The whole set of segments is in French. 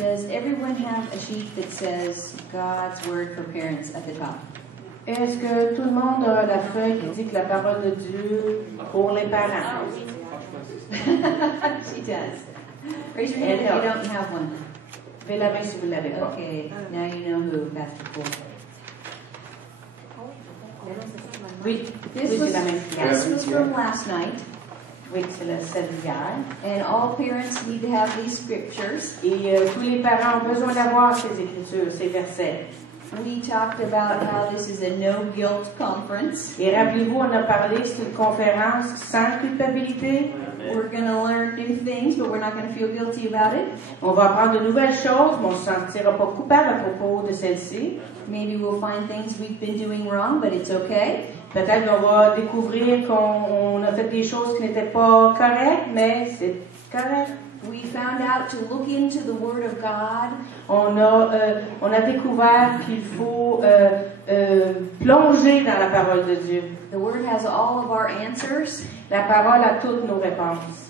Does everyone have a sheet that says God's Word for Parents at the top? Est-ce que tout le monde a la feuille qui dit que la parole de Dieu pour les parents? She does. Raise your hand if you don't have one. Levez la main si vous ne l'avez pas. Okay, now you know who Pastor Paul. Oui, This oui, was, c'est la même this prière. was from last night, Oui, c'est celle d'hier. and all parents need to have these scriptures. Et tous les parents ont besoin d'avoir ces écritures, ces versets. We talked about how this is a no-guilt conference. Et rappelez-vous, on a parlé, c'est une conférence sans culpabilité. We're going to learn new things, but we're not going to feel guilty about it. On va apprendre de nouvelles choses, mais on ne se sentira pas coupable à propos de celles-ci. Maybe we'll find things we've been doing wrong, but it's okay. Peut-être qu'on va découvrir qu'on a fait des choses qui n'étaient pas correctes, mais c'est correct. We found out to look into the Word of God. On a découvert qu'il faut plonger dans la parole de Dieu. The Word has all of our answers, La parole a toutes nos réponses.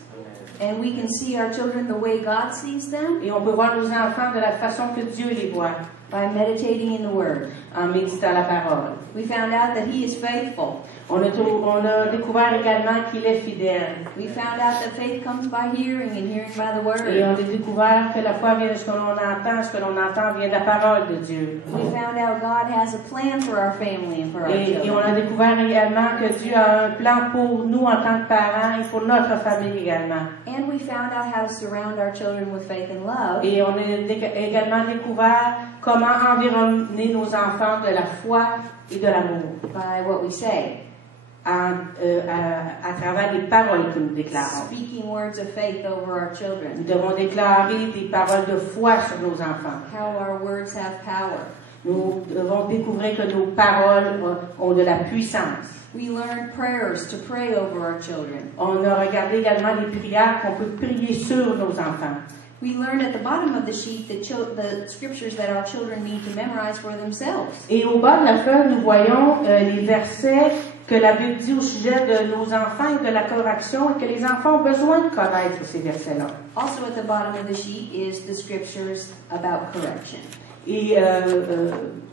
and we can see our children the way God sees them Et on peut voir nos enfants de la façon que Dieu les voit, by meditating in the Word. en méditant la parole. We found out that He is faithful. On a découvert également qu'il est fidèle. We found out that faith comes by hearing and hearing by the Et on Word. a découvert que la foi vient de ce que l'on entend vient de la parole de Dieu. We found out God has a plan for our family and for our Et on a children. découvert également que Dieu a un plan pour nous en tant que parents et pour notre famille également. And we found out how to surround our children with faith and love. Et on a également découvert comment environner nos enfants de la foi et de l'amour By what we say, à travers les paroles que nous déclarons. speaking words of faith over our Nous children, devons déclarer des paroles de foi sur nos enfants. how our words have power. Nous devons découvrir que nos paroles ont de la puissance. We learned prayers to pray over our children. On a regardé également les prières qu'on peut prier sur nos enfants. We learned at the bottom of the sheet the scriptures that our children need to memorize for themselves. Et au bas de la feuille, nous voyons les versets que la Bible dit au sujet de nos enfants et de la correction et que les enfants ont besoin de connaître ces versets-là. Also at the bottom of the sheet is the scriptures about correction. Et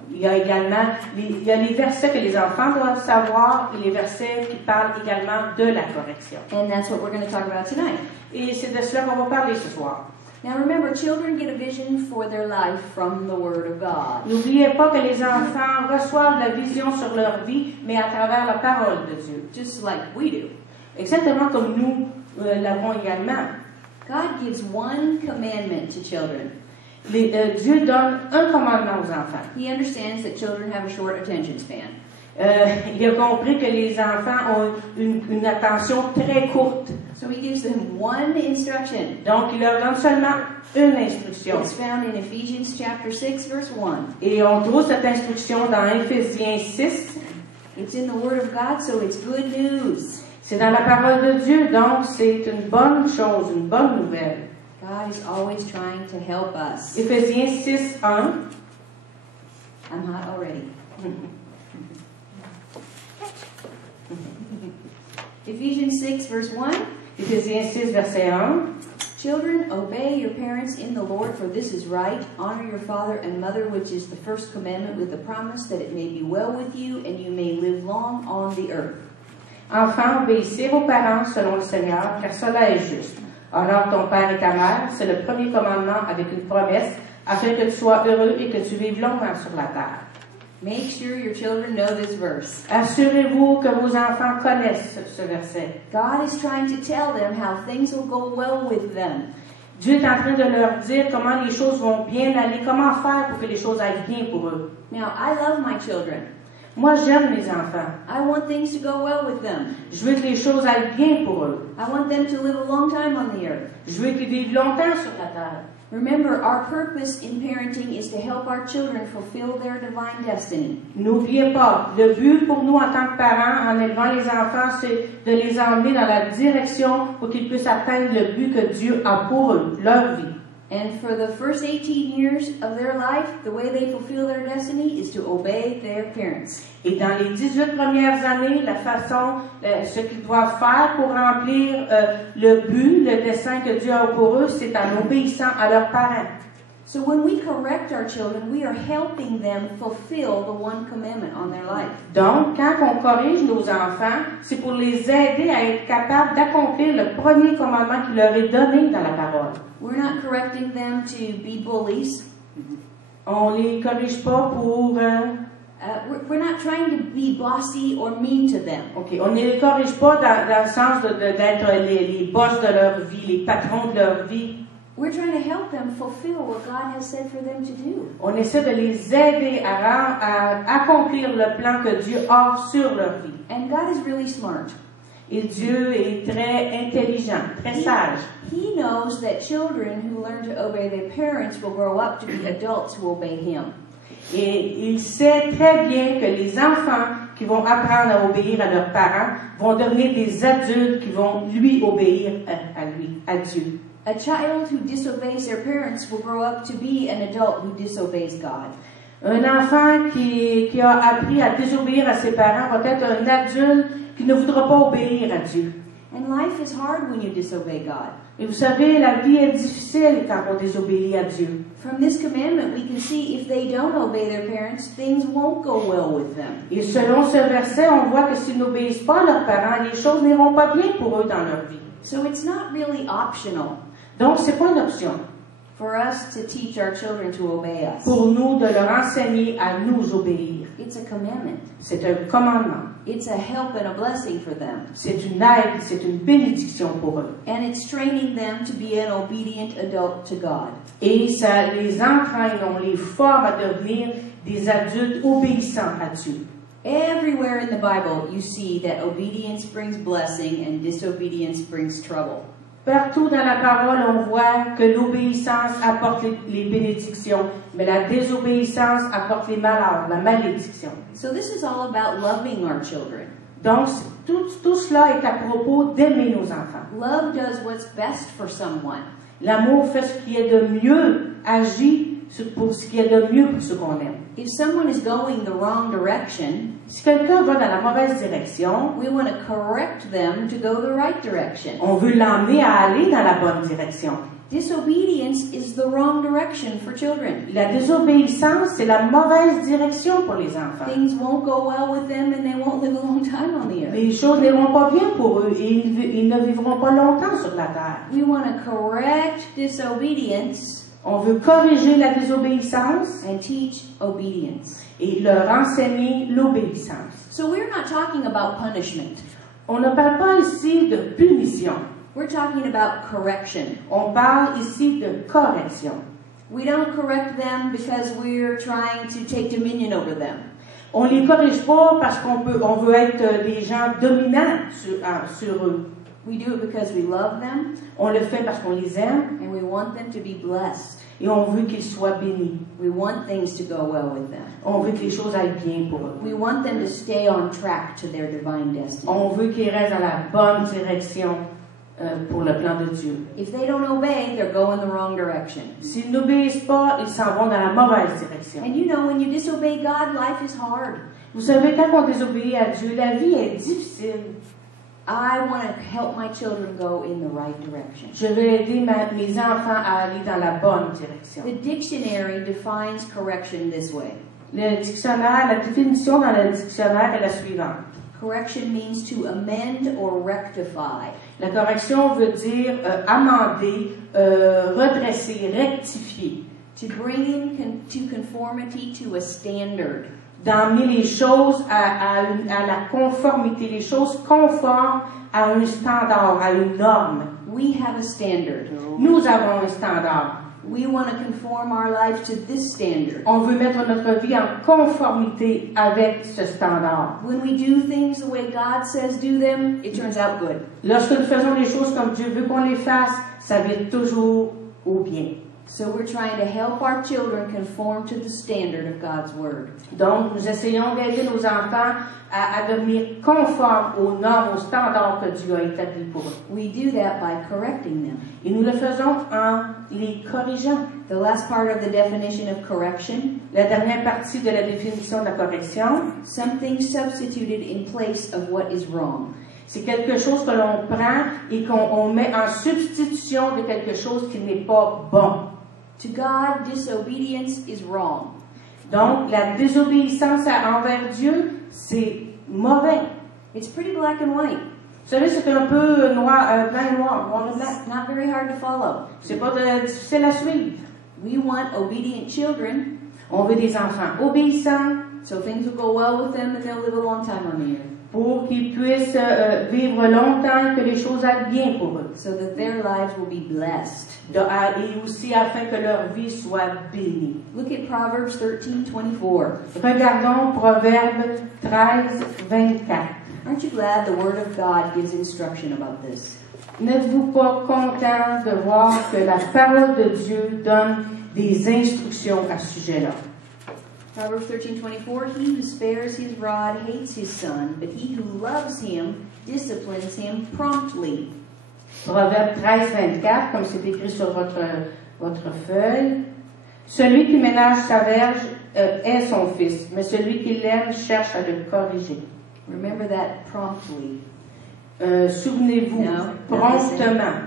il y a également il y a les versets que les enfants doivent savoir et les versets qui parlent également de la correction. And that's what we're going to talk about tonight. Et c'est de cela qu'on va parler ce soir. Now remember, children get a vision for their life from the Word of God. N'oubliez pas que les enfants reçoivent la vision sur leur vie, mais à travers la parole de Dieu. Just like we do. Exactement comme nous l'avons également. God gives one commandment to children. Dieu donne un commandement aux enfants. He understands that children have a short attention span. Il a compris que les enfants ont une attention très courte. So he gives them one instruction. Donc, il leur donne seulement une instruction. It's found in Ephesians chapter 6, verse 1. Et on trouve cette instruction dans Éphésiens 6. It's in the Word of God, so it's good news. C'est dans la parole de Dieu, donc c'est une bonne chose, une bonne nouvelle. God is always trying to help us. Éphésiens 6, 1. I'm hot already. Ephesians 6, verse 1. Éphésiens 6, verset 1. Children, obey your parents in the Lord, for this is right. Honor your father and mother, which is the first commandment, with the promise that it may be well with you and you may live long on the earth. Enfants, obéissez vos parents selon le Seigneur, car cela est juste. Honore ton père et ta mère, c'est le premier commandement avec une promesse, afin que tu sois heureux et que tu vives longtemps sur la terre. Make sure your children know this verse. Assurez-vous que vos enfants connaissent ce verset. God is trying to tell them how things will go well with them. Dieu est en train de leur dire comment les choses vont bien aller, comment faire pour que les choses aillent bien pour eux. Now, I love my children. Moi, j'aime mes enfants. I want things to go well with them. Je veux que les choses aillent bien pour eux. I want them to live a long time on the earth. Je veux qu'ils vivent longtemps sur la terre. Remember, our purpose in parenting is to help our children fulfill their divine destiny. N'oubliez pas, le but pour nous en tant que parents, en élevant les enfants, c'est de les emmener dans la direction pour qu'ils puissent atteindre le but que Dieu a pour eux, leur vie. And for the first 18 years of their life, the way they fulfill their destiny is to obey their parents. Et dans les 18 premières années, la façon, ce qu'ils doivent faire pour remplir le but, le dessein que Dieu a pour eux, c'est en obéissant à leurs parents. So when we correct our children, we are helping them fulfill the one commandment on their life. Donc, quand on corrige nos enfants, c'est pour les aider à être capables d'accomplir le premier commandement qui leur est donné dans la parole. We're not correcting them to be bullies. On les corrige pas pour... We're not trying to be bossy or mean to them. OK, on ne les corrige pas dans le sens d'être les boss de leur vie, les patrons de leur vie. We're trying to help them fulfill what God has said for them to do. On essaie de les aider à accomplir le plan que Dieu a sur leur vie. And God is really smart. Et Dieu est très intelligent, très sage. He knows that children who learn to obey their parents will grow up to be adults who obey Him. Et il sait très bien que les enfants qui vont apprendre à obéir à leurs parents vont devenir des adultes qui vont lui obéir à Dieu. A child who disobeys their parents will grow up to be an adult who disobeys God. Un enfant qui a appris à désobéir à ses parents va être un adulte qui ne voudra pas obéir à Dieu. And life is hard when you disobey God. Et vous savez, la vie est difficile quand on désobéit à Dieu. From this commandment, we can see if they don't obey their parents, things won't go well with them. Et selon ce verset, on voit que s'ils n'obéissent pas à leurs parents, les choses n'iront pas bien pour eux dans leur vie. So it's not really optional. Donc, c'est pas une option For us to teach our children to obey us. pour nous de leur enseigner à nous obéir. It's a commandment. C'est un commandement. It's a help and a blessing for them. C'est une aide, c'est une bénédiction pour eux. And it's training them to be an obedient adult to God. Et ça les entraîne, on les forme à devenir des adultes obéissants à Dieu. Everywhere in the Bible, you see that obedience brings blessing and disobedience brings trouble. Partout dans la parole, on voit que l'obéissance apporte les bénédictions, mais la désobéissance apporte les malheurs, la malédiction. So this is all about loving our children. Donc, tout cela est à propos d'aimer nos enfants. Love does what's best for someone. L'amour fait ce qui est de mieux, agit pour ce qui est de mieux pour ce qu'on aime. If someone is going the wrong direction, Si quelqu'un va dans la mauvaise direction, we want to correct them to go the right direction. on veut l'emmener à aller dans la bonne direction. Disobedience is the wrong direction for children. La désobéissance, c'est la mauvaise direction pour les enfants. Things won't go well with them and they won't live a long time on the earth. Les choses n'iront pas bien pour eux et ils ne vivront pas longtemps sur la terre. We want to correct disobedience On veut corriger la désobéissance and teach obedience. et leur enseigner l'obéissance. So we're not talking about punishment. On ne parle pas ici de punition. We're talking about correction. On parle ici de correction. We don't correct them because we're trying to take dominion over them. On les corrige pas parce on veut être des gens dominants sur eux. We do it because we love them On le fait parce qu'on les aime and we want them to be blessed. et on veut qu'ils soient bénis. We want things to go well with them. On veut que les choses aillent bien pour eux. We want them to stay on track to their divine destiny. On veut qu'ils restent dans la bonne direction pour le plan de Dieu. If they don't obey, they're going the wrong direction. S'ils n'obéissent pas, ils s'en vont dans la mauvaise direction. And you know, when you disobey God, life is hard. Vous savez, quand on désobéit à Dieu, la vie est difficile. I want to help my children go in the right direction. Je vais aider mes enfants à aller dans la bonne direction. The dictionary defines correction this way. Le dictionnaire, la définition dans le dictionnaire est la suivante. Correction means to amend or rectify. La correction veut dire amender, redresser, rectifier. To bring to conformity to a standard. D'emmener les choses à la conformité, les choses conformes à un standard, à une norme. We have a standard. Nous avons un standard. We want to conform our life to this standard. On veut mettre notre vie en conformité avec ce standard. When we do things the way God says do them, it turns out good. Lorsque nous faisons les choses comme Dieu veut qu'on les fasse, ça vire toujours au bien. So we're trying to help our children conform to the standard of God's Word. Donc, nous essayons d'aider nos enfants à devenir conformes aux normes, aux standards que Dieu a établis pour eux. We do that by correcting them. Et nous le faisons en les corrigeant. The last part of the definition of correction, La dernière partie de la définition de la correction, something substituted in place of what is wrong. c'est quelque chose que l'on prend et qu'on met en substitution de quelque chose qui n'est pas bon. To God, disobedience is wrong. Donc, la désobéissance envers Dieu, c'est mauvais. It's pretty black and white. Vous savez, c'est un peu noir, blanc et noir, noir et blanc. It's not very hard to follow. C'est pas difficile à suivre. We want obedient children, On veut des enfants obéissants so things will go well with them and they'll live a long time on the earth, pour qu'ils puissent vivre longtemps et que les choses aillent bien pour eux. so that their lives will be blessed. Et aussi afin que leur vie soit bénie. Look at Proverbs 13:24. Regardons Proverbe 13, 24. Aren't you glad the Word of God gives instruction about this? N'êtes-vous pas content de voir que la parole de Dieu donne des instructions à ce sujet-là? Proverbs 13:24. He who spares his rod hates his son, but he who loves him disciplines him promptly. Proverbe 13, 24, comme c'est écrit sur votre feuille. Celui qui ménage sa verge est son fils, mais celui qui l'aime cherche à le corriger. Remember that promptly. Souvenez-vous, No, promptement.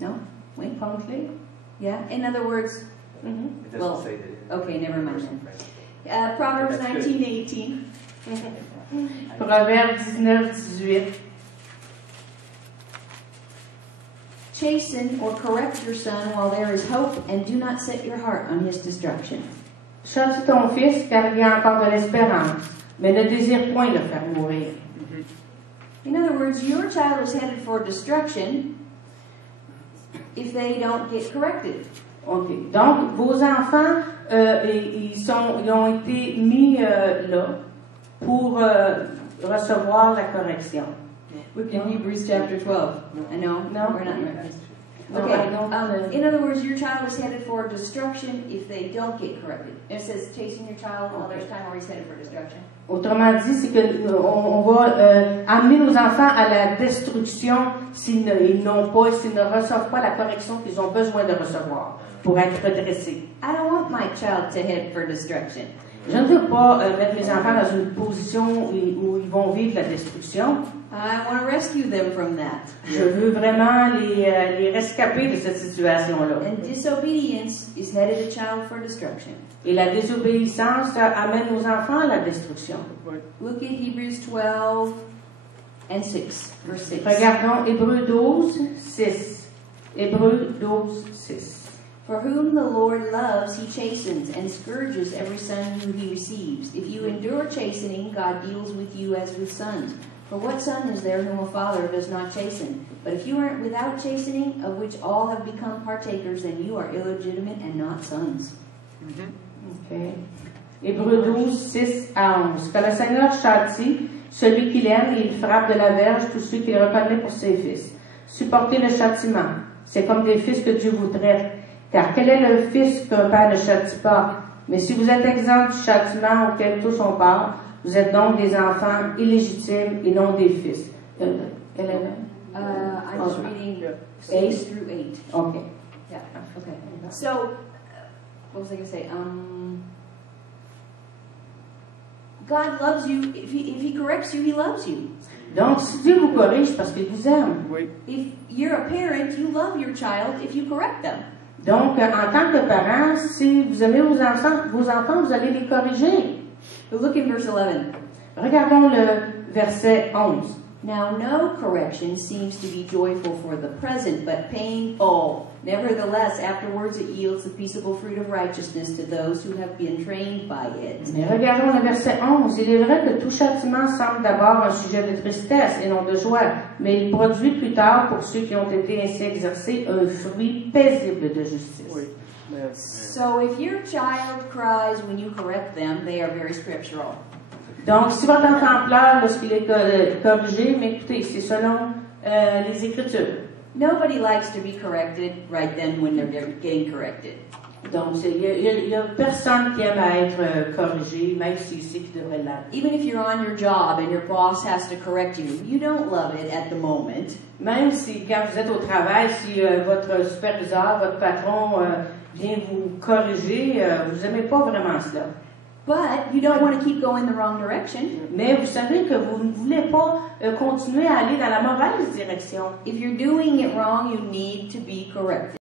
No? Wait. Promptly? Yeah? In other words, Mhm. It doesn't Well, say that. okay, never mind then. Proverbs That's good. 19:18. Proverbe 19, 18. Chasten or correct your son while there is hope, and do not set your heart on his destruction. Châtie ton fils, car il y a encore de l'espérance, mais ne désire point le faire mourir. In other words, your child is headed for destruction if they don't get corrected. OK. Donc, vos enfants, ils ont été mis là pour recevoir la correction. Look in Hebrews chapter 12. I know. No. We're not. No, Okay. I don't, In other words, your child is headed for destruction if they don't get corrected. It says, chasing your child while there's time where he's headed for destruction. Autrement dit, c'est que on va amener nos enfants à la destruction s'ils n'ont pas, s'ils ne reçoivent pas la correction qu'ils ont besoin de recevoir pour être redressés. I don't want my child to head for destruction. Je ne veux pas mettre mes enfants dans une position où ils vont vivre la destruction. I want to rescue them from that. Je veux vraiment les rescaper de cette situation-là. And disobedience is headed a child for destruction. Et la désobéissance amène nos enfants à la destruction. Look at Hebrews 12 and 6, verse 6. Regardons Hébreux 12, 6. Hébreux 12, 6. For whom the Lord loves, he chastens and scourges every son who he receives. If you endure chastening, God deals with you as with sons. For what son is there whom a father does not chasten? But if you are without chastening, of which all have become partakers, then you are illegitimate and not sons. Okay. Hébreux 12, 6 à 11. Que le Seigneur châtie celui qu'il aime et il frappe de la verge tous ceux qu'il reconnaît pour ses fils. Supportez le châtiment. C'est comme des fils que Dieu vous traite. Car quel est le fils qu'un père ne châtie pas? Mais si vous êtes exempt du châtiment auquel tous ont part, vous êtes donc des enfants illégitimes et non des fils. I'm just reading 6 through 8. Okay. Yeah. Okay. So, what was I going to say? God loves you. If he corrects you, he loves you. Donc, si Dieu vous corrige, parce qu'il vous aime. If you're a parent, you love your child if you correct them. Donc, en tant que parent, si vous aimez vos enfants, vous allez les corriger. But look in verse 11. Regardons le verset 11. Now, no correction seems to be joyful for the present, but painful. Nevertheless, afterwards it yields the peaceable fruit of righteousness to those who have been trained by it. Mais regardons le verset 11. Il est vrai que tout châtiment semble d'abord un sujet de tristesse et non de joie, mais il produit plus tard, pour ceux qui ont été ainsi exercés, un fruit paisible de justice. So if your child cries when you correct them, they are very scriptural. Donc, si votre enfant pleure lorsqu'il est corrigé, mais écoutez, c'est selon les Écritures. Nobody likes to be corrected right then when they're getting corrected. Donc, il y a personne qui aime à être corrigé, même s'il sait qu'il devrait l'être. Even if you're on your job and your boss has to correct you, you don't love it at the moment. Même si, quand vous êtes au travail, si votre superviseur, votre patron vient vous corriger, vous n'aimez pas vraiment cela. But you don't want to keep going the wrong direction. Mais vous savez que vous ne voulez pas continuer à aller dans la mauvaise direction. If you're doing it wrong, you need to be corrected.